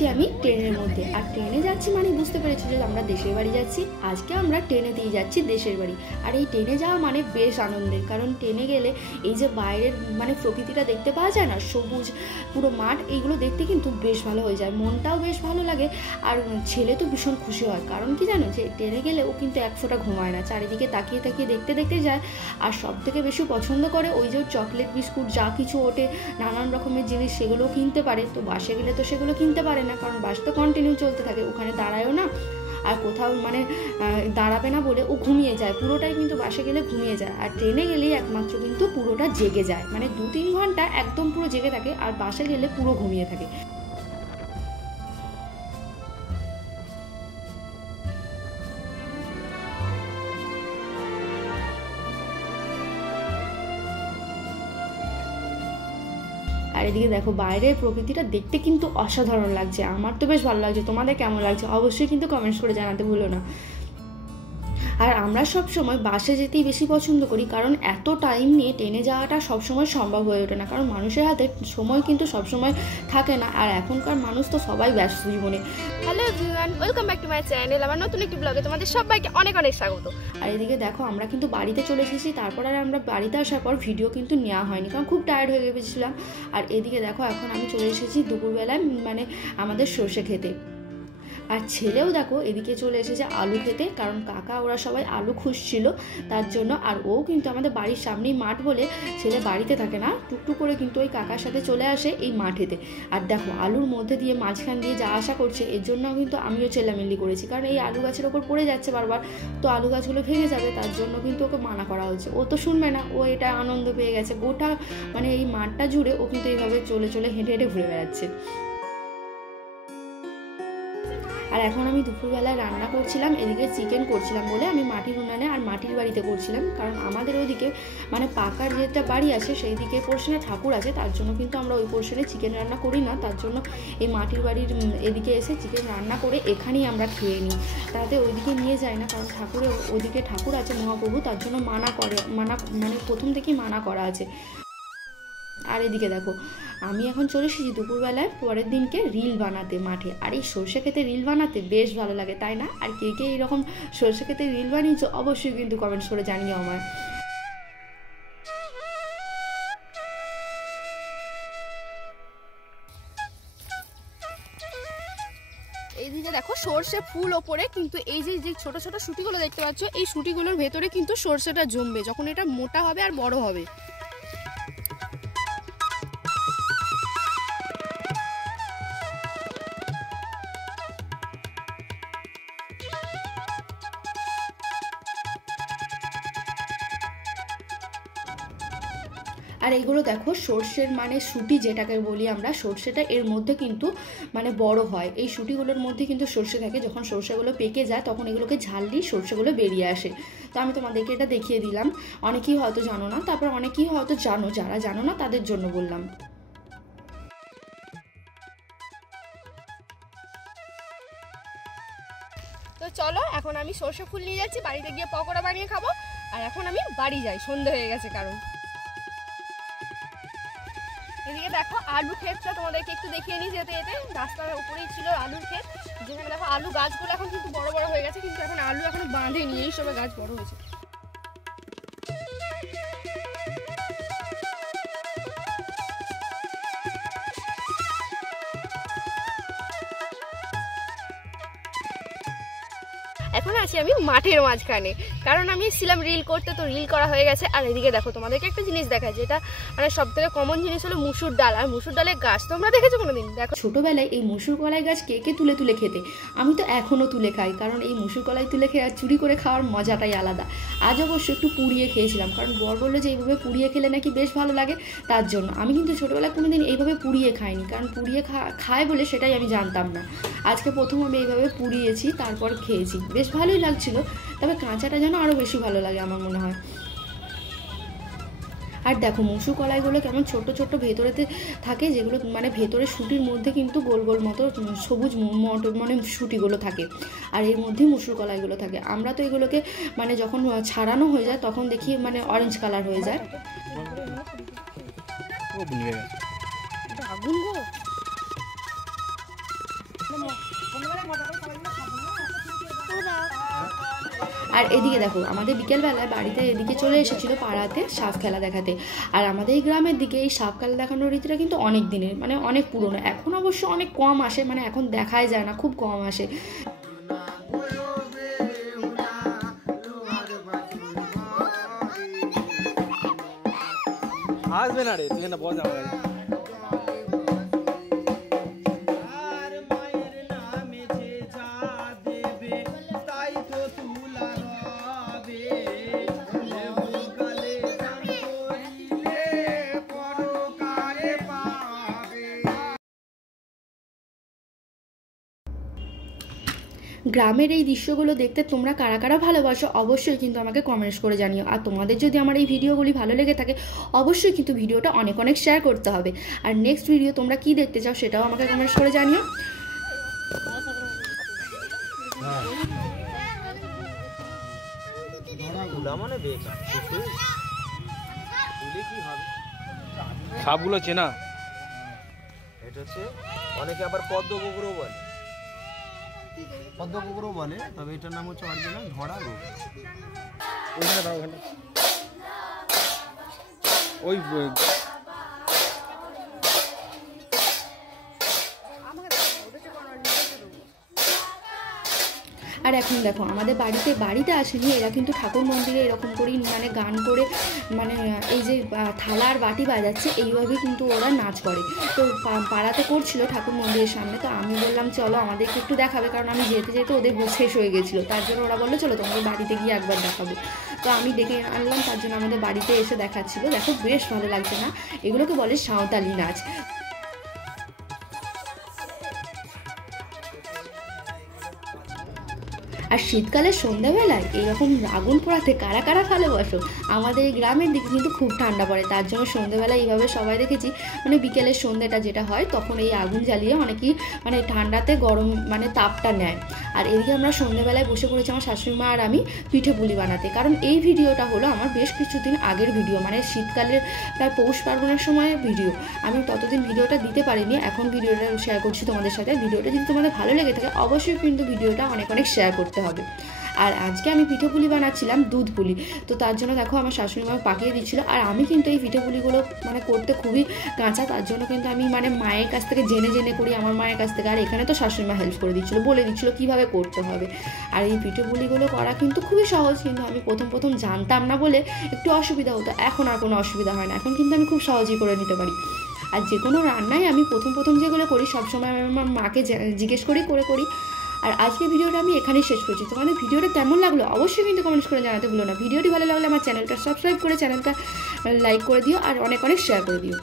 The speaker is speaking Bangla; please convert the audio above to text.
আছি আমি ট্রেনের মধ্যে। আর ট্রেনে যাচ্ছি মানে বুঝতে পেরেছি যে আমরা দেশের বাড়ি যাচ্ছি। আজকে আমরা ট্রেনে দিয়ে যাচ্ছি দেশের বাড়ি। আর এই ট্রেনে যাওয়া মানে বেশ আনন্দের, কারণ ট্রেনে গেলে এই যে বাইরের মানে প্রকৃতিটা দেখতে পাওয়া যায় না, সবুজ পুরো মাঠ, এইগুলো দেখতে কিন্তু বেশ ভালো হয়ে যায়, মনটাও বেশ ভালো লাগে। আর ছেলে তো ভীষণ খুশি হয়, কারণ কি জানো, যে ট্রেনে গেলে ও কিন্তু এক ফোঁটা ঘুমায় না, চারিদিকে তাকিয়ে তাকিয়ে দেখতে দেখতে যায়। আর সব থেকে বেশি পছন্দ করে ওই যে চকলেট বিস্কুট যা কিছু ওঠে, নানান রকমের জিনিস, সেগুলো কিনতে পারে। তো বাসে গেলে তো সেগুলো কিনতে পারে না, কারণ বাস তো কন্টিনিউ চলতে থাকে, ওখানে দাঁড়ায়ও না, আর কোথাও মানে দাঁড়াবে না বলে ও ঘুমিয়ে যায়, পুরোটাই কিন্তু বাসে গেলে ঘুমিয়ে যায়। আর ট্রেনে গেলেই একমাত্র কিন্তু পুরোটা জেগে যায়, মানে 2-3 ঘন্টা একদম পুরো জেগে থাকে, আর বাসে গেলে পুরো ঘুমিয়ে থাকে। আর এদিকে দেখো বাইরের প্রকৃতিটা দেখতে কিন্তু অসাধারণ লাগছে, আমার তো বেশ ভালো লাগছে। তোমাদের কেমন লাগছে অবশ্যই কিন্তু কমেন্টস করে জানাতে ভুলো না। আর আমরা সব সময় বাসে যেতেই বেশি পছন্দ করি, কারণ এত টাইম নিয়ে ট্রেনে যাওয়াটা সবসময় সম্ভব হয়ে ওঠে না, কারণ মানুষের হাতে সময় কিন্তু সবসময় থাকে না, আর এখনকার মানুষ তো সবাই ব্যস্ত জীবনে। Hello everyone, welcome back to my channel. আমার নতুন একটি ব্লগে তোমাদের সবাইকে অনেক অনেক স্বাগত। আর এদিকে দেখো আমরা কিন্তু বাড়িতে চলে এসেছি, তারপর আর আমরা বাড়িতে আসার পর ভিডিও কিন্তু নেওয়া হয়নি, কারণ খুব টায়ার্ড হয়ে গেছিলাম। আর এদিকে দেখো এখন আমি চলে এসেছি দুপুরবেলায় মানে আমাদের সর্ষে খেতে। আর ছেলেও দেখো এদিকে চলে এসেছে আলু খেতে, কারণ কাকা ওরা সবাই আলু খুঁজছিল তার জন্য। আর ও কিন্তু আমাদের বাড়ির সামনেই মাঠ বলে ছেলে বাড়িতে থাকে না, টুকটুক করে কিন্তু ওই কাকার সাথে চলে আসে এই মাঠেতে। আর দেখো আলুর মধ্যে দিয়ে মাঝখান দিয়ে যা আশা করছে, এর জন্য কিন্তু আমিও চেল্লামিল্লি করেছি, কারণ এই আলু গাছের ওপর পড়ে যাচ্ছে বারবার, তো আলু গাছগুলো ভেঙে যাবে, তার জন্য কিন্তু ওকে মানা করা হচ্ছে। ও তো শুনবে না, ও এটা আনন্দ পেয়ে গেছে, গোটা মানে এই মাঠটা জুড়ে ও কিন্তু এইভাবে চলে চলে হেঁটে হেঁটে ঘুরে বেড়াচ্ছে। আর এখন আমি দুপুরবেলায় রান্না করছিলাম, এদিকে চিকেন করছিলাম বলে আমি মাটির উনানে আর মাটির বাড়িতে করছিলাম, কারণ আমাদের ওইদিকে মানে পাকার যেটা বাড়ি আছে সেই দিকে পোর্শনে ঠাকুর আছে, তার জন্য কিন্তু আমরা ওই পোর্শনে চিকেন রান্না করি না, তার জন্য এই মাটির বাড়ির এদিকে এসে চিকেন রান্না করে এখানেই আমরা খেয়ে নিই, তাতে ওইদিকে নিয়ে যাই না, কারণ ঠাকুরের ওইদিকে ঠাকুর আছে মহাপ্রভু, তার জন্য মানে প্রথম থেকেই মানা করা আছে। আর এদিকে দেখো আমি এখন চলে এসেছি দুপুরবেলায় পরের দিনকে রিল বানাতে মাঠে। আর এই সর্ষে খেতে রিল বানাতে বেশ ভালো লাগে, তাই না? আর কে কে এইরকম সর্ষে খেতে রিল বানিয়েছো অবশ্যই কিন্তু কমেন্টস করে জানিও আমার। এইদিকে দেখো সর্ষে ফুল ওপরে, কিন্তু এই যে যে ছোট ছোট শুটিগুলো দেখতে পাচ্ছ, এই শুটিগুলোর ভেতরে কিন্তু সর্ষেটা জমবে যখন এটা মোটা হবে আর বড় হবে। আর এইগুলো দেখো সর্ষের মানে শুটি যেটাকে বলি আমরা, সর্ষেটা এর মধ্যে কিন্তু মানে বড় হয়, এই শুটিগুলোর মধ্যে কিন্তু সর্ষে থাকে, যখন সর্ষেগুলো পেকে যায় তখন এগুলোকে ঝাললি সর্ষেগুলো বেরিয়ে আসে। তো আমি তোমাদেরকে এটা দেখিয়ে দিলাম, অনেকেই হয়তো জানো না, তারপর অনেকেই হয়তো জানো, যারা জানো না তাদের জন্য বললাম। তো চলো এখন আমি সর্ষে ফুল নিয়ে যাচ্ছি, বাড়িতে গিয়ে পকোড়া বানিয়ে খাবো। আর এখন আমি বাড়ি যাই, সন্ধ্যে হয়ে গেছে। কারণ এদিকে দেখো আলু ক্ষেতটা তোমাদেরকে একটু দেখিয়ে নিই, যেতে যেতে রাস্তার উপরেই ছিল আলুর ক্ষেত, যেখানে দেখো আলু গাছগুলো এখন কিন্তু বড় বড় হয়ে গেছে, কিন্তু এখন আলু এখনো বাঁধেনি, এই সবে গাছ বড় হয়েছে। এখন আছি আমি মাঠের মাঝখানে, কারণ আমি এসেছিলাম রিল করতে, তো রিল করা হয়ে গেছে। আর এদিকে দেখো তোমাদেরকে একটা জিনিস দেখায়, যেটা মানে সব থেকে কমন জিনিস হলো মুসুর ডাল। আর মুসুর ডালের গাছ তোমরা দেখেছো কোনোদিন? দেখো ছোটবেলায় এই মুসুর কলাই গাছ কে কে তুলে তুলে খেতে, আমি তো এখনও তুলে খাই, কারণ এই মুসুর কলাই তুলে খেয়ে চুরি করে খাওয়ার মজাটাই আলাদা। আজ অবশ্য একটু পুড়িয়ে খেয়েছিলাম, কারণ বর বললো যে এইভাবে পুড়িয়ে খেলে নাকি বেশ ভালো লাগে, তার জন্য। আমি কিন্তু ছোটোবেলায় কোনোদিন এইভাবে পুড়িয়ে খাইনি, কারণ পুড়িয়ে খায় বলে সেটাই আমি জানতাম না। আজকে প্রথম আমি এইভাবে পুড়িয়েছি, তারপর খেয়েছি, বেশ ভালোই লাগছিল, তবে কাঁচাটা যেন আরও বেশি ভালো লাগে আমার মনে হয়। আর দেখো মুসুর কলাইগুলো কেমন ছোট ছোট ভেতরেতে থাকে, যেগুলো মানে ভেতরে শুটির মধ্যে কিন্তু গোল গোল মতো সবুজ মানে শুটিগুলো থাকে, আর এর মধ্যে মুসুর কলাইগুলো থাকে। আমরা তো এগুলোকে মানে যখন ছাড়ানো হয়ে যায় তখন দেখি মানে অরেঞ্জ কালার হয়ে যায়। আগুন গো, আর এদিকে দেখো আমাদের বিকেলবেলায় বাড়িতে এদিকে চলে এসেছিলো পাড়াতে সাপ খেলা দেখাতে। আর আমাদের এই গ্রামের দিকে এই সাপ খেলা দেখানোর রীতিটা কিন্তু অনেক দিনের, মানে অনেক পুরনো। এখন অবশ্য অনেক কম আসে, মানে এখন দেখাই যায় না, খুব কম আসে। আসবে না রে, তুই না বল আমার কাছে। গ্রামের এই দৃশ্যগুলো দেখতে তোমরা কারা কারা ভালোবাসো অবশ্যই কিন্তু আমাকে কমেন্টস করে জানিও। আর তোমাদের যদি আমার এই ভিডিওগুলি ভালো লেগে থাকে অবশ্যই কিন্তু ভিডিওটা অনেক অনেক শেয়ার করতে হবে। আর নেক্সট ভিডিও তোমরা কি দেখতে চাও সেটাও আমাকে কমেন্টস করে জানিও। সাপগুলো চেনা, এটা হচ্ছে অনেকে আবার পদ্ম কুকুরও বলে, তবে এটার নাম হচ্ছে অরিজিনাল ধরা রোগ। ওই আর এখন দেখো আমাদের বাড়িতে আসেনি, এরা কিন্তু ঠাকুর মন্দিরে এরকম করেই মানে গান করে, মানে এই যে থালা আর বাটি বাজাচ্ছে এইভাবেই কিন্তু ওরা নাচ করে। তো পাড়াতে করছিল ঠাকুর মন্দিরের সামনে, তো আমি বললাম চলো আমাদেরকে একটু দেখাবে, কারণ আমি যেতে যেতে ওদের শেষ হয়ে গেছিলো। তার জন্য ওরা বললো চলো তোমাদের বাড়িতে গিয়ে একবার দেখাবো। তো আমি ডেকে আনলাম, তার জন্য আমাদের বাড়িতে এসে দেখাচ্ছিলো। দেখো বেশ ভালো লাগছে না? এগুলোকে বলে সাঁওতালি নাচ। আর শীতকালের সন্ধ্যাবেলায় এইরকম আগুন পোড়াতে কারা কারা ভালোবাসো? আমাদের এই গ্রামের দিকে কিন্তু খুব ঠান্ডা পড়ে, তার জন্য সন্ধ্যাবেলায় এইভাবে সবাই দেখেছি, মানে বিকেলের সন্ধ্যাটা যেটা হয় তখন এই আগুন জ্বালিয়ে অনেকেই মানে ঠান্ডাতে গরম মানে তাপটা নেয়। আর এদিকে আমরা সন্ধ্যাবেলায় বসে পড়েছি আমার শাশুড়ি মা আর আমি পিঠে পুলি বানাতে। কারণ এই ভিডিওটা হলো আমার বেশ কিছুদিন আগের ভিডিও, মানে শীতকালের প্রায় পৌষ পার্বণের সময়ের ভিডিও। আমি ততদিন ভিডিওটা দিতে পারিনি, এখন ভিডিওটা শেয়ার করছি তোমাদের সাথে। ভিডিওটা যদি তোমাদের ভালো লেগে থাকে অবশ্যই কিন্তু ভিডিওটা অনেক অনেক শেয়ার করতে হবে। আর আজকে আমি পিঠে পুলি বানাচ্ছিলাম দুধ পুলি, তো তার জন্য দেখো আমার শাশুড়ি মা পাকিয়ে দিচ্ছিলো। আর আমি কিন্তু এই পিঠে পুলিগুলো মানে করতে খুবই কাঁচা, তার জন্য কিন্তু আমি মানে মায়ের কাছ থেকে জেনে করি, আমার মায়ের কাছ থেকে। আর এখানে তো শাশুড়ি মা হেল্প করে দিচ্ছিলো, বলে দিচ্ছিলো কীভাবে করতে হবে। আর এই পিঠে পুলিগুলো করা কিন্তু খুবই সহজ, কিন্তু আমি প্রথম জানতাম না বলে একটু অসুবিধা হতো। এখন আর কোনো অসুবিধা হয় না, এখন কিন্তু আমি খুব সহজেই করে নিতে পারি। আর যে কোনো রান্নায় আমি প্রথম যেগুলো করি সবসময় আমি আমার মাকে জিজ্ঞেস করি। আর আজকে ভিডিওটা আমি এখানেই শেষ করছি। তোমাদের ভিডিওটা কেমন লাগলো অবশ্যই কিন্তু কমেন্টস করে জানাতে ভুলো না। ভিডিওটি ভালো লাগলে আমার চ্যানেলটা সাবস্ক্রাইব করে চ্যানেলটা লাইক করে দিও আর অনেক অনেক শেয়ার করে দিও।